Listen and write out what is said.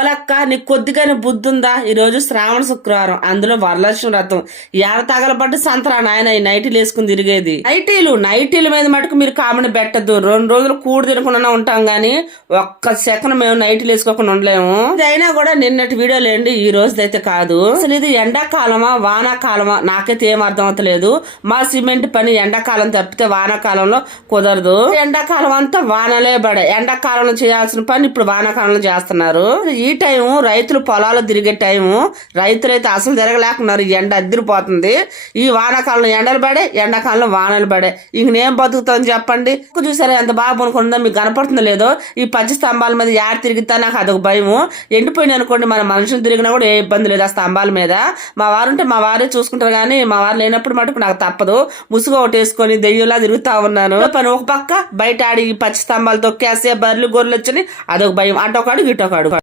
వాళ్ళక్క నీకు కొద్దిగానే బుద్ధి ఉందా? ఈ రోజు శ్రావణ శుక్రవారం, అందులో వరలక్ష్మి వ్రతం. ఏడ తగలబట్టి సంతరా నాయన ఈ నైటీలు వేసుకుని తిరిగేది. నైటీల మీద మటుకు మీరు కామని పెట్టద్దు. 2 రోజులు కూడు తినకుండా ఉంటాం గానీ ఒక్క సెకండ్ మేము నైటీలు వేసుకోకుండా ఉండలేము. ఇదైనా కూడా నిన్నటి వీడియోలు ఏంటి, ఈ రోజుదైతే కాదు. అసలు ఇది ఎండాకాలమా వానాకాలమా నాకైతే ఏం అర్థం అవుతలేదు. మా సిమెంట్ పని ఎండాకాలం తప్పితే వానాకాలంలో కుదరదు. ఎండాకాలం అంతా వానలే పడే, ఎండాకాలంలో చేయాల్సిన పని ఇప్పుడు వానాకాలంలో చేస్తున్నారు. ఈ టైము రైతులు పొలాలు తిరిగే టైము. రైతులైతే అసలు తిరగలేకున్నారు. ఎండ అద్దరిపోతుంది. ఈ వానాకాలంలో ఎండలు పడే, ఎండాకాలంలో వానలు పడే. ఇంక నేను బతుకుతాను చెప్పండి. చూసారా ఎంత బాగా పనుకుందా? మీకు కనపడుతుందో లేదో ఈ పచ్చి స్తంభాల మీద యాడ తిరిగితే నాకు అదొక భయము. ఎండిపోయిన అనుకోండి, మన మనుషులు తిరిగినా కూడా ఏ ఇబ్బంది లేదు ఆ స్తంభాల మీద. మా వారు ఉంటే మా వారే చూసుకుంటారు కానీ మా వారు లేనప్పుడు మటుకు నాకు తప్పదు. ముసుగు ఒకటి వేసుకొని దెయ్యంలా తిరుగుతా ఉన్నాను. పని ఒక పక్క బయట ఆడి పచ్చి స్తంభాలు తొక్కేస్తే బర్రెలు గొర్రెలు వచ్చి అదొక భయం. అటొకాడు ఇటొకాడు.